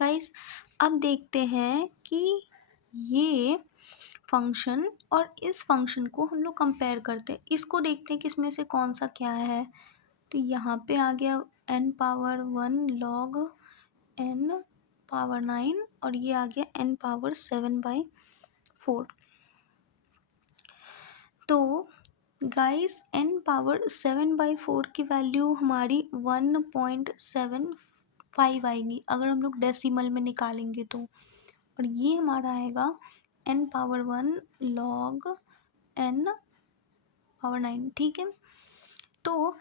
Guys अब देखते हैं कि ये फंक्शन और इस फंक्शन को हम लोग कंपेयर करते हैं। इसको देखते हैं कि इसमें से कौन सा क्या है। तो यहाँ पे आ गया n power 1 log n power 9 और ये आ गया n पावर 7/4। तो गाइस n पावर 7/4 की वैल्यू हमारी 1.75 आएगी अगर हम लोग डेसिमल में निकालेंगे तो, और ये हमारा आएगा n power 1 log n power 9। ठीक है, तो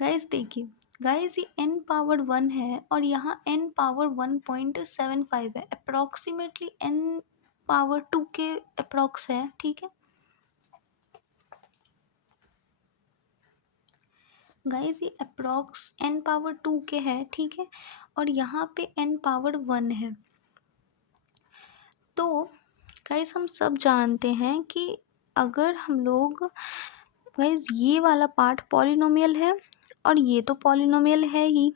गाइस देखिए गाइस ये n पावर 1 है और यहाँ n पावर 1.75 है, अप्रोक्सीमेटली n पावर 2 के अप्रोक्स है। ठीक है गाइस ये अप्रोक्स n पावर 2 के है। ठीक है, और यहाँ पे n पावर 1 है। तो गाइस हम सब जानते हैं कि अगर हम लोग गाइस ये वाला पार्ट पॉलिनोमियल है और ये तो पॉलिनोमियल है ही।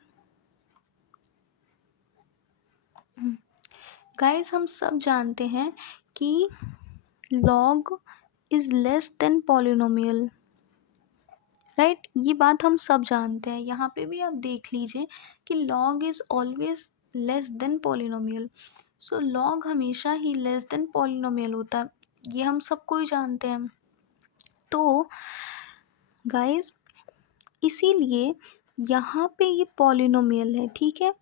गाइस हम सब जानते हैं कि log is less than polynomial, right. ये बात हम सब जानते हैं। यहाँ पे भी आप देख लीजिए कि log is always less than polynomial. So log हमेशा ही लेस देन पॉलिनोमियल होता है, ये हम सबको ही जानते हैं। तो गाइस इसीलिए यहाँ पे ये पॉलिनोमियल है। ठीक है,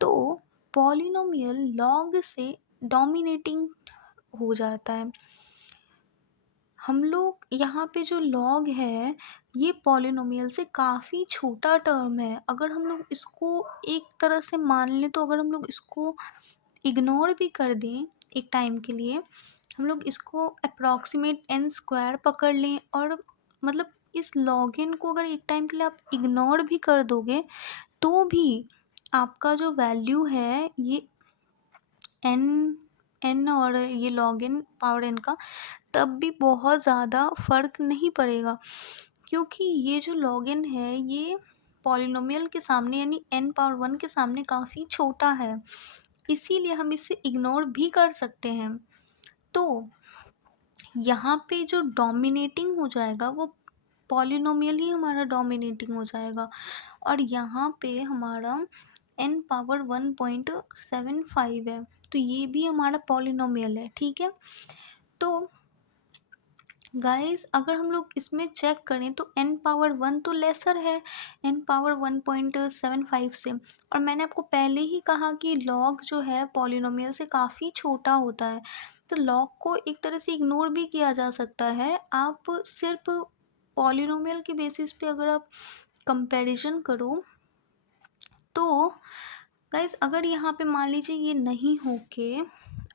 तो पॉलिनोमियल log से डोमिनेटिंग हो जाता है। हम लोग यहाँ पे जो log है ये पॉलिनोमियल से काफ़ी छोटा टर्म है। अगर हम लोग इसको एक तरह से मान लें, तो अगर हम लोग इसको इग्नोर भी कर दें एक टाइम के लिए, हम लोग इसको अप्रॉक्सीमेट n स्क्वायर पकड़ लें और मतलब इस login को अगर एक टाइम के लिए आप इग्नोर भी कर दोगे तो भी आपका जो वैल्यू है ये n और ये login पावर n का तब भी बहुत ज़्यादा फ़र्क नहीं पड़ेगा, क्योंकि ये जो login है ये पॉलिनोमियल के सामने यानी n पावर 1 के सामने काफ़ी छोटा है, इसीलिए हम इसे इग्नोर भी कर सकते हैं। तो यहाँ पे जो डोमिनेटिंग हो जाएगा वो पॉलिनोमियल ही हमारा डोमिनेटिंग हो जाएगा, और यहाँ पे हमारा n पावर 1.75 है, तो ये भी हमारा पॉलिनोमियल है। ठीक है, तो गाइस अगर हम लोग इसमें चेक करें तो n पावर 1 तो लेसर है n पावर 1.75 से, और मैंने आपको पहले ही कहा कि log जो है पॉलिनोमियल से काफ़ी छोटा होता है। तो log को एक तरह से इग्नोर भी किया जा सकता है। आप सिर्फ पॉलिनोमियल के बेसिस पे अगर आप कंपैरिजन करो तो गाइस अगर यहाँ पे मान लीजिए ये नहीं होके,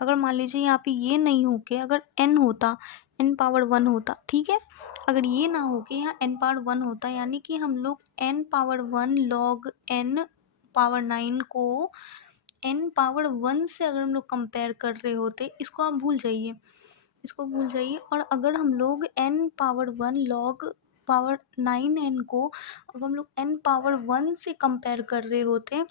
अगर मान लीजिए यहाँ पे ये नहीं होके अगर n होता, n पावर 1 होता, ठीक है, अगर ये ना होके यहाँ n पावर 1 होता, यानी कि हम लोग n power 1 log n power 9 को n पावर 1 से अगर हम लोग कंपेयर कर रहे होते, इसको आप भूल जाइए, इसको भूल जाइए। और अगर हम लोग n power 1 log power 9n को अगर हम लोग n पावर 1 से कंपेयर कर रहे होते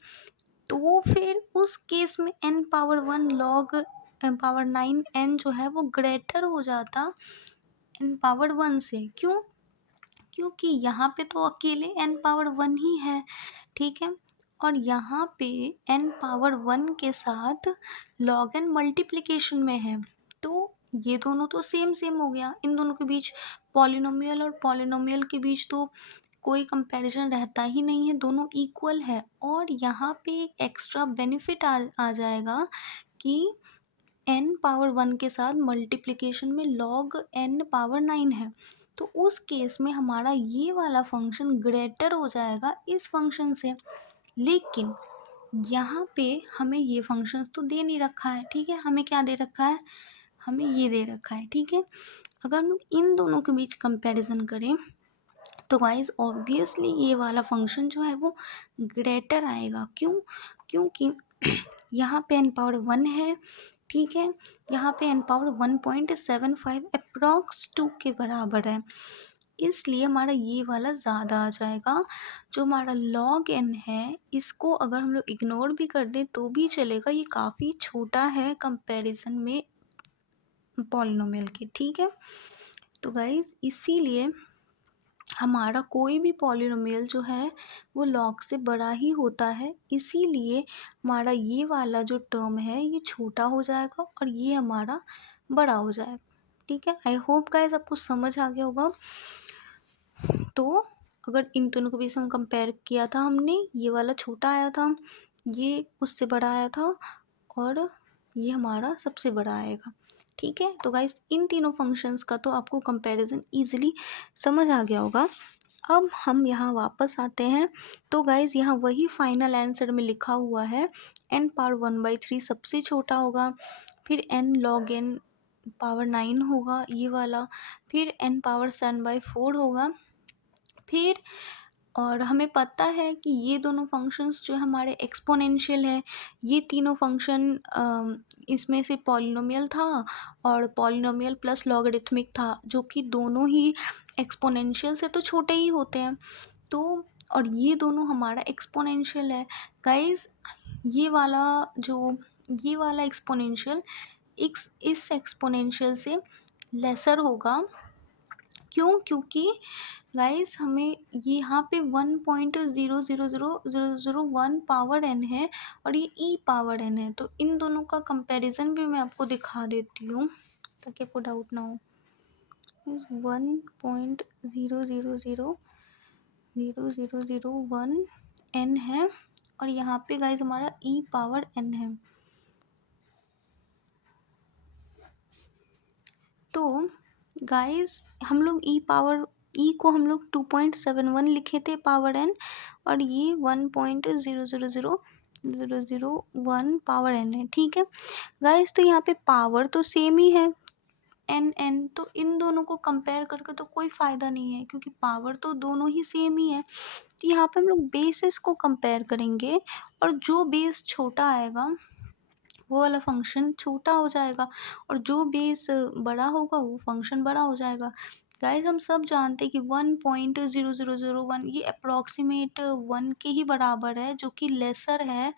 तो फिर उस केस में n power 1 log power 9n जो है वो ग्रेटर हो जाता n पावर 1 से। क्यों? क्योंकि यहाँ पे तो अकेले n पावर 1 ही है। ठीक है, और यहाँ पे n पावर 1 के साथ log n मल्टीप्लिकेशन में है, तो ये दोनों तो सेम सेम हो गया। इन दोनों के बीच पॉलिनोमियल और पॉलिनोमियल के बीच तो कोई कंपैरिजन रहता ही नहीं है, दोनों इक्वल है। और यहाँ पे एक एक्स्ट्रा बेनिफिट आ जाएगा कि n पावर 1 के साथ मल्टीप्लिकेशन में log n पावर 9 है, तो उस केस में हमारा ये वाला फंक्शन ग्रेटर हो जाएगा इस फंक्शन से। लेकिन यहाँ पे हमें ये फंक्शन तो दे नहीं रखा है। ठीक है, हमें क्या दे रखा है, हमें ये दे रखा है। ठीक है, अगर हम लोग इन दोनों के बीच कंपैरिजन करें तो गाइस ऑब्वियसली ये वाला फंक्शन जो है वो ग्रेटर आएगा। क्यों? क्योंकि यहाँ पे n पावर 1 है, ठीक है, यहाँ पे n पावर 1.75 अप्रॉक्स 2 के बराबर है। इसलिए हमारा ये वाला ज़्यादा आ जाएगा। जो हमारा log n है, इसको अगर हम लोग इग्नोर भी कर दें तो भी चलेगा, ये काफ़ी छोटा है कंपैरिजन में पॉलिनोमियल के, ठीक है। तो गाइस इसीलिए हमारा कोई भी पॉलिनोमियल जो है वो log से बड़ा ही होता है, इसीलिए हमारा ये वाला जो टर्म है ये छोटा हो जाएगा और ये हमारा बड़ा हो जाएगा, ठीक है। आई होप गाइस आपको समझ आ गया होगा। तो अगर इन दोनों के बीच में कंपेयर किया था हमने, ये वाला छोटा आया था, ये उससे बड़ा आया था और ये हमारा सबसे बड़ा आएगा, ठीक है। तो गाइस इन तीनों फंक्शंस का तो आपको कंपैरिजन ईजिली समझ आ गया होगा। अब हम यहाँ वापस आते हैं। तो गाइस यहाँ वही फाइनल आंसर में लिखा हुआ है, n पावर 1/3 सबसे छोटा होगा, फिर n log n पावर 9 होगा ये वाला, फिर n पावर 7/4 होगा, फिर और हमें पता है कि ये दोनों फंक्शंस जो हमारे एक्सपोनेंशियल है, ये तीनों फंक्शन इसमें से पॉलिनोमियल था और पॉलिनोमियल प्लस लॉगरिथमिक था, जो कि दोनों ही एक्सपोनेंशियल से तो छोटे ही होते हैं। तो और ये दोनों हमारा एक्सपोनेंशियल है गाइस। ये वाला एक्सपोनेंशियल इस एक्सपोनेंशियल से लेसर होगा। क्यों? क्योंकि गाइस हमें यहाँ पे 1.000001 पावर n है और ये e पावर n है, तो इन दोनों का कंपैरिजन भी मैं आपको दिखा देती हूँ ताकि आपको डाउट ना हो। 1.000001 n है और यहाँ पे गाइस हमारा e पावर n है। तो गाइस हम लोग को हम लोग 2.71 लिखे थे पावर n और ये 1.000001 पावर n है, ठीक है गाइस। तो यहाँ पे पावर तो सेम ही है n, तो इन दोनों को कंपेयर करके तो कोई फ़ायदा नहीं है क्योंकि पावर तो दोनों ही सेम ही है। तो यहाँ पे हम लोग बेसिस को कंपेयर करेंगे और जो बेस छोटा आएगा वो वाला फंक्शन छोटा हो जाएगा और जो बेस बड़ा होगा वो फंक्शन बड़ा हो जाएगा। गाइस हम सब जानते हैं कि 1.0001 ये अप्रॉक्सीमेट 1 के ही बराबर है, जो कि लेसर है।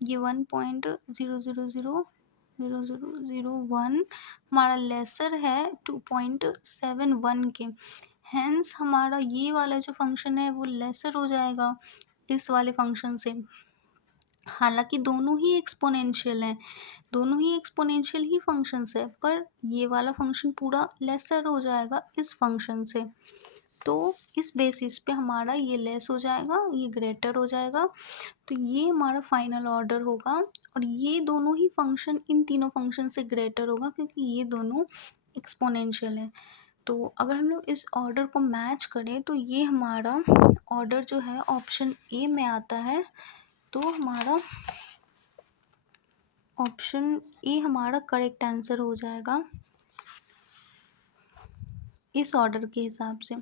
ये 1.000001 हमारा लेसर है 2.71 के। हैंस हमारा ये वाला जो फंक्शन है वो लेसर हो जाएगा इस वाले फंक्शन से। हालांकि दोनों ही एक्सपोनेंशियल हैं, दोनों ही एक्सपोनेंशियल ही फंक्शंस है, पर ये वाला फंक्शन पूरा लेसर हो जाएगा इस फंक्शन से। तो इस बेसिस पे हमारा ये लेस हो जाएगा, ये ग्रेटर हो जाएगा। तो ये हमारा फाइनल ऑर्डर होगा और ये दोनों ही फंक्शन इन तीनों फंक्शन से ग्रेटर होगा क्योंकि ये दोनों एक्सपोनेंशियल है। तो अगर हम लोग इस ऑर्डर को मैच करें तो ये हमारा ऑर्डर जो है ऑप्शन ए में आता है। तो हमारा ऑप्शन ए हमारा करेक्ट आंसर हो जाएगा इस ऑर्डर के हिसाब से।